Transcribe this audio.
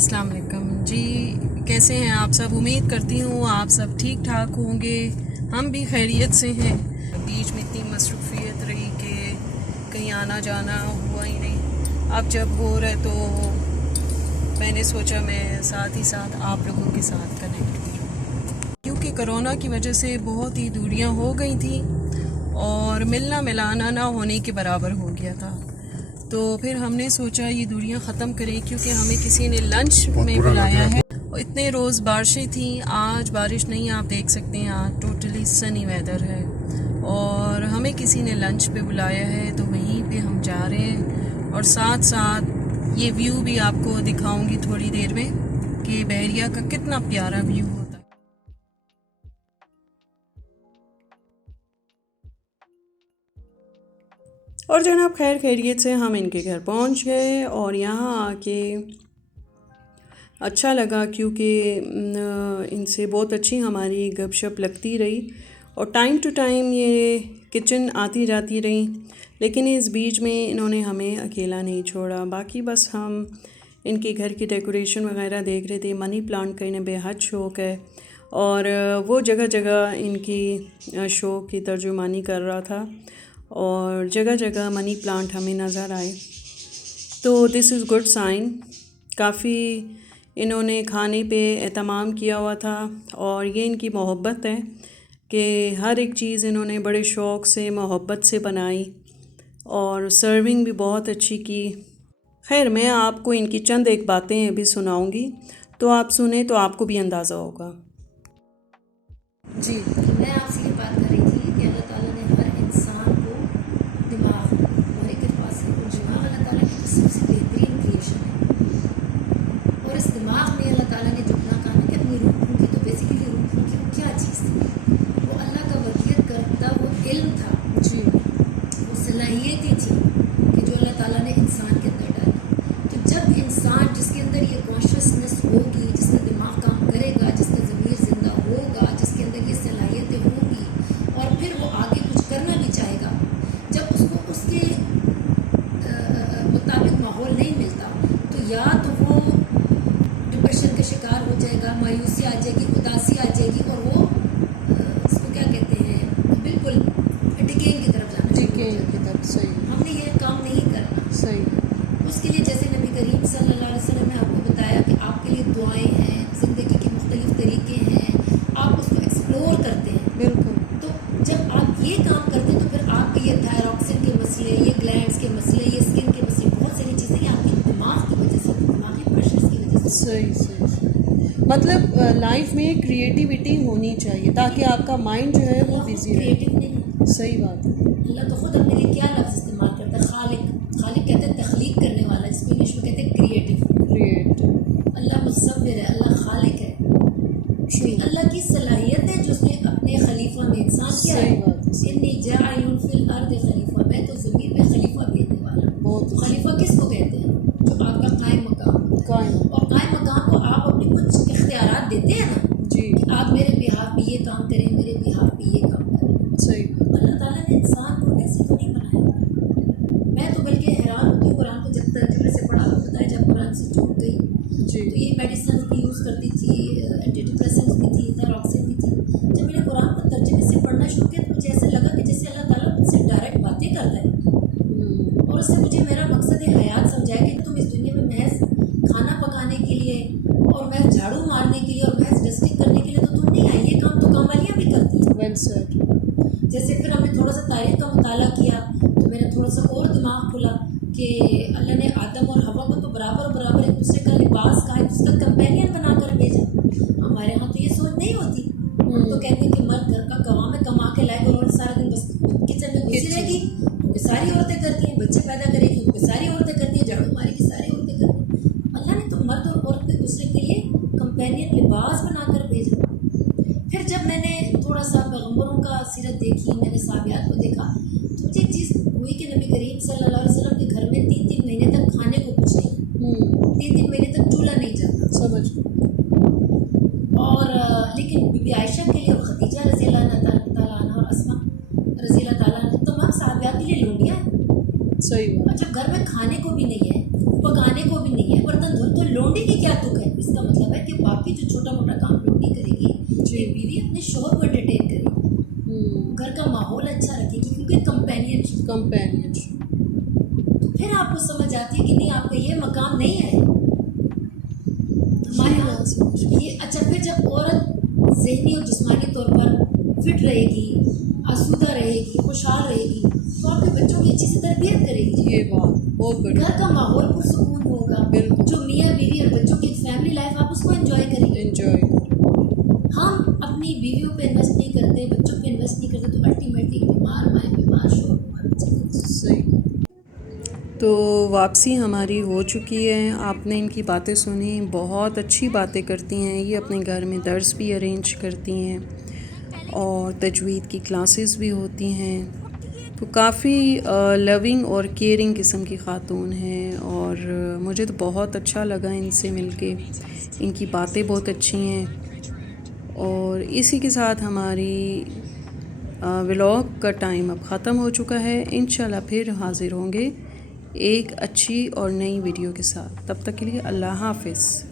अस्सलाम वालेकुम जी। कैसे हैं आप सब? उम्मीद करती हूँ आप सब ठीक ठाक होंगे। हम भी खैरियत से हैं। बीच में इतनी मसरूफ़ियत रही कि कहीं आना जाना हुआ ही नहीं। अब जब हो रहा है तो मैंने सोचा मैं साथ ही साथ आप लोगों के साथ कनेक्ट करूँ, क्योंकि कोरोना की वजह से बहुत ही दूरियां हो गई थी और मिलना मिलाना ना होने के बराबर हो गया था। तो फिर हमने सोचा ये दूरियां ख़त्म करें, क्योंकि हमें किसी ने लंच में बुलाया है और इतने रोज़ बारिशें थी। आज बारिश नहीं, आप देख सकते हैं आज टोटली सनी वेदर है और हमें किसी ने लंच पे बुलाया है, तो वहीं पे हम जा रहे हैं। और साथ साथ ये व्यू भी आपको दिखाऊंगी थोड़ी देर में कि बहरिया का कितना प्यारा व्यू होता है। और जनाब खैर खैरियत से हम इनके घर पहुंच गए और यहाँ आके अच्छा लगा, क्योंकि इनसे बहुत अच्छी हमारी गपशप लगती रही और टाइम टू टाइम ये किचन आती जाती रही। लेकिन इस बीच में इन्होंने हमें अकेला नहीं छोड़ा। बाकी बस हम इनके घर की डेकोरेशन वगैरह देख रहे थे। मनी प्लांट का इन्हें बेहद शौक़ है और वो जगह जगह इनकी शौक़ की तर्जुमानी कर रहा था और जगह जगह मनी प्लांट हमें नज़र आए। तो दिस इज़ गुड साइन। काफ़ी इन्होंने खाने पे एहतमाम किया हुआ था और ये इनकी मोहब्बत है कि हर एक चीज़ इन्होंने बड़े शौक़ से मोहब्बत से बनाई और सर्विंग भी बहुत अच्छी की। खैर मैं आपको इनकी चंद एक बातें अभी सुनाऊंगी, तो आप सुने तो आपको भी अंदाज़ा होगा। जी, मैं आपसे ये बात कर रही थी कि अल्लाह ताला ने हर इंसान को दिमाग हमारे के पास है और दिमाग अल्लाह ताला की तो सबसे बेहतरीन क्रिएशन है। और इस दिमाग में अल्लाह ताला ने जो अपना कहा ना कि अपनी रूह फूंकी, तो बेसिकली रूह फूंकी वो क्या चीज़ थी? वो अल्लाह का वकीयत करता वो इल्म था जी, वो सलाहियतें थी कि जो अल्लाह ताला ने इंसान के अंदर डाली। तो जब इंसान जिसके अंदर ये कॉन्शियसनेस होगी, जिसका दिमाग काम करेगा, जिसका ज़मीर ज़िंदा होगा, जिसके अंदर ये सलाहियतें होंगी और फिर वो आगे कुछ करना भी चाहेगा, जब उसको उसके मुताबिक माहौल नहीं मिलता तो या तो वो डिप्रेशन का शिकार हो जाएगा, मायूसी आ जाएगी, उदासी आ जाएगी और वो उसको क्या कहते हैं, बिल्कुल डिकेइंग की तरफ जाना, डिकेइंग की तरफ। सही, हमने ये काम नहीं करना। सही। उसके लिए जैसे नबी करीम सल्लल्लाहु अलैहि वसल्लम ने आपको बताया कि आपके लिए दुआएं हैं, ज़िंदगी के मुख्तलिफ तरीके हैं, आप उसको एक्सप्लोर करते हैं। बिल्कुल। तो जब आप ये काम करते हैं तो फिर आपके ये थायरॉक्सिन के मसले, ये ग्लैंड्स के मसले, ये स्किन के मसले, बहुत सारी चीज़ें आपके दिमाग की वजह से, दिमागी प्रेशर्स की वजह से। सही सही। मतलब लाइफ में क्रिएटिविटी होनी चाहिए ताकि आपका माइंड जो है वो बिजी रहे। क्रिएटिव नहीं, सही बात है। अल्लाह तो खुद अपने लिए क्या लफ्ज़ इस्तेमाल करता है? खालिक। खालिक कहते हैं तख्लीक करने वाला, जिसको इंग्लिश में कहते हैं क्रिएटिव। क्रिएटिव। अल्लाह मुसव्विर है, अल्लाह खालिक है। अल्लाह की सलाहियत है जो उसने अपने खलीफा में इंसान किया है। इन्नी जाइलुन फिल अर्द खलीफा, मैं तो ज़मीन में खलीफा भेजने वाला हूँ। तो खलीफा किसको कहते हैं? जो आपका कायम मकाम। और कायम मकाम को आप अपने कुछ इख्तियारात देते हैं ना जी, कि आप मेरे बिहाफ पे ये काम करें, मेरे बिहाफ पे ये काम करें। सही। अल्लाह ताला ने इंसान को ऐसे तो नहीं बनाया। मैं तो बल्कि हैरान होती हूँ कुरान को जब तर्जुमे से पढ़ा, आपको बताया जब कुरान से छूट गई जी, तो ये मेडिसिन भी यूज़ करती थी, एंटी डिप्रेसेंट्स भी थी, थायरॉक्सिन भी थी। जब मैंने कुरान को तर्जुमे से पढ़ना शुरू किया तो मुझे ऐसा लगा कि जैसे अल्लाह ताला मुझसे डायरेक्ट बातें करता है और उससे मुझे मेरा मकसद हयात समझाया कि तुम इस दुनिया में महज खाना पकाने के लिए और महज झाड़ू मारने के लिए और महज डस्टिंग करने के लिए तो तुम नहीं आई, ये काम तो कामवालियाँ भी करती हैं। Well said. जैसे फिर हमने थोड़ा सा तारीख का मुताला किया तो मेरा थोड़ा सा और दिमाग खुला कि अल्लाह ने आदम और हवा को तो बराबर बराबर एक दूसरे का लिबास का, एक दूसरे का कंपेनियन बनाकर भेजा। हमारे यहाँ तो ये सोच नहीं होती। हम तो कहते हैं कि मर्द घर का कमा में कमा के लाएगा और सारा दिन बस किचन में घुसी रहेगी, क्योंकि सारी औरतें करती हैं, बच्चे पैदा करेगी क्योंकि सारी औरतें करती हैं, झाड़ू मारेगी सारी औरतें करती हैं। अल्लाह ने तो मर्द और औरत एक दूसरे के लिए कंपेनियन लिबास बनाकर भेजा। फिर जब मैंने थोड़ा सा पैगम्बरों का सीरत देखी, मैंने साहबियात को देखा, तो मुझे एक चीज़ हुई कि नबी करीम सल्लल्लाहु अलैहि वसल्लम के घर में 3-3 महीने तक खाने को कुछ नहीं, 3-3 महीने तक चूल्हा नहीं जलता। समझ। और लेकिन बीबी आयशा के लिए और खदीजा रज़ी अल्लाह ताला अन्हा और अस्मा रज़ी अल्लाह ताला अन्हा तमाम साहबियात के लिए लोनियाँ हैं। सही बात। जब घर में खाने को भी नहीं है, पकाने को भी नहीं है, बर्तन धो तो लौंडे की क्या तुक है? इसका मतलब है कि बाकी जो छोटा मोटा काम लौंडी करेगी, जी। एक बीवी अपने शौहर को एंटरटेन करेगी, घर का माहौल अच्छा रखेगी, क्योंकि कंपेनियनशिप। कंपेनियनशिप। तो फिर आपको समझ आती है कि नहीं, आपका ये मकाम नहीं है हमारे यहाँ ये। अच्छा, फिर जब औरत ज़हनी और जिस्मानी तौर पर फिट रहेगी, आसूदा रहेगी, खुशहाल रहेगी, तो आपके बच्चों की अच्छी से तरबियत करेगी। ये बात बहुत बढ़िया। घर का माहौल पुरसकून होगा, बिल्कुल। जो मियाँ बीवी और बच्चों की एक फैमिली लाइफ आप उसको एंजॉय करेंगे। एंजॉय। हम अपनी बीवियों पे इन्वेस्ट नहीं करते, बच्चों पे इन्वेस्ट नहीं करते, तो अल्टीमेटली बीमार माएँ, बीमार शोर, बीमार बच्चे। सही। तो वापसी हमारी हो चुकी है। आपने इनकी बातें सुनी, बहुत अच्छी बातें करती हैं ये। अपने घर में दर्स भी अरेंज करती हैं और तजवीद की क्लासेस भी होती हैं। तो काफ़ी लविंग और केयरिंग किस्म की ख़ातून हैं और मुझे तो बहुत अच्छा लगा इनसे मिलके। इनकी बातें बहुत अच्छी हैं। और इसी के साथ हमारी व्लॉग का टाइम अब ख़त्म हो चुका है। इंशाल्लाह फिर हाज़िर होंगे एक अच्छी और नई वीडियो के साथ। तब तक के लिए अल्लाह हाफ़िज़।